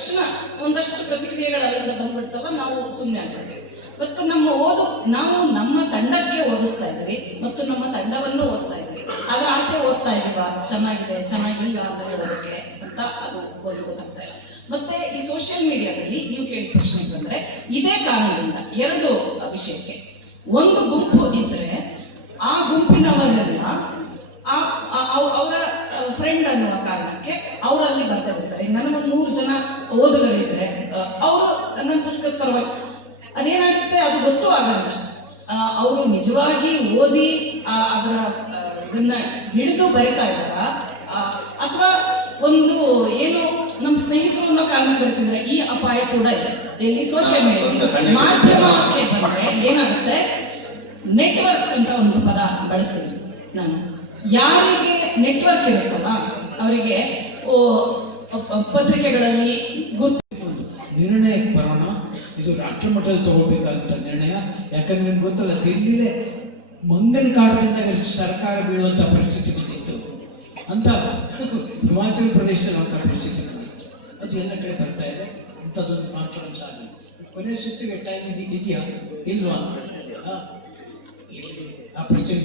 ತಕ್ಷಣ ಒಂದಷ್ಟು ಪ್ರತಿಕ್ರಿಯೆಗಳೆಲ್ಲ ಬಂದ್ಬಿಡ್ತಲ್ಲ, ನಾವು ಸುಮ್ಮನೆ ಆಗ್ಬಿಡ್ತೀವಿ. ಮತ್ತು ನಾವು ನಮ್ಮ ತಂಡಕ್ಕೆ ಓದಿಸ್ತಾ ಇದ್ವಿ ಮತ್ತು ನಮ್ಮ ತಂಡವನ್ನು ಓದ್ತಾ ಇದ್ವಿ. ಆದ್ರೆ ಆಚೆ ಓದ್ತಾ ಇದೀವಾ, ಚೆನ್ನಾಗಿದೆ ಚೆನ್ನಾಗಿಲ್ಲ ಅಂತ ಹೇಳೋದಕ್ಕೆ ಅಂತ ಅದು ಗೊತ್ತಾಗ್ತಾ ಇಲ್ಲ. ಮತ್ತೆ ಈ ಸೋಷಿಯಲ್ ಮೀಡಿಯಾದಲ್ಲಿ ನೀವು ಕೇಳಿದ ಪ್ರಶ್ನೆ ಬಂದ್ರೆ ಇದೇ ಕಾರಣದಿಂದ ಎರಡು ವಿಷಯಕ್ಕೆ. ಒಂದು ಗುಂಪು ಇದ್ರೆ ಆ ಗುಂಪಿನವರೆಲ್ಲ ಅವರ ಫ್ರೆಂಡ್ ಅನ್ನುವ ಕಾರಣಕ್ಕೆ ಅವರಲ್ಲಿ ಬರ್ತಾ ಇರ್ತಾರೆ. ನನಗೊಂದು 100 ಜನ ಓದುಗರಿದ್ರೆ ಅವರು ನನ್ನ ಪುಸ್ತಕದ ಪರವಾಗಿ ಅದೇನಾಗುತ್ತೆ ಅದು ಗೊತ್ತೂ ಆಗೋದಿಲ್ಲ. ಅವರು ನಿಜವಾಗಿ ಓದಿ ಅದರ ಇದನ್ನ ಹಿಡಿದು ಬರಿತಾ ಇದ್ದಾರ ಅಥವಾ ಒಂದು ಏನು ನಮ್ಮ ಸ್ನೇಹಿತರು ಅನ್ನೋ ಕಾರಣಕ್ಕೆ ಬರ್ತಿದ್ರೆ ಈ ಅಪಾಯ ಕೂಡ ಇದೆ. ಎಲ್ಲಿ ಸೋಷಿಯಲ್ ಮೀಡಿಯಾ ಮಾಧ್ಯಮಕ್ಕೆ ಬಂದ್ರೆ ಏನಾಗುತ್ತೆ, ನೆಟ್ವರ್ಕ್ ಅಂತ ಒಂದು ಪದ ಬಳಸ್ತೀನಿ ನಾನು. ಯಾರಿಗೆ ನೆಟ್ವರ್ಕ್ ಇರುತ್ತಲ್ಲ ಅವರಿಗೆ ಪತ್ರಿಕೆಗಳಲ್ಲಿ ನಿರ್ಣಯಕ್ಕೆ ಬರೋಣ. ಇದು ರಾಷ್ಟ್ರ ಮಟ್ಟದಲ್ಲಿ ತಗೋಬೇಕಾದಂಥ ನಿರ್ಣಯ. ಯಾಕಂದ್ರೆ ನಿಮ್ಗೆ ಗೊತ್ತಲ್ಲ, ದಿಲ್ಲಿಲೇ ಮಂಗನ ಕಾಡದಿಂದ ಸರ್ಕಾರ ಬೀಳುವಂಥ ಪರಿಸ್ಥಿತಿ ಬಂದಿತ್ತು ಅಂತ, ಹಿಮಾಚಲ ಪ್ರದೇಶದಲ್ಲಿ ಅಂಥ ಪರಿಸ್ಥಿತಿ ಬಂದಿತ್ತು. ಅದು ಎಲ್ಲ ಕಡೆ ಬರ್ತಾ ಇದೆ. ಅಂಥದ್ದೊಂದು ಕಾನ್ಫರೆನ್ಸ್ ಆಗಲಿ. ಕೊನೆಯ ಸುತ್ತಿಗೆ ಟೈಮ್ ಇದೆಯಾ ಇಲ್ವಾ? ಆ ಪ್ರಶ್ನೆ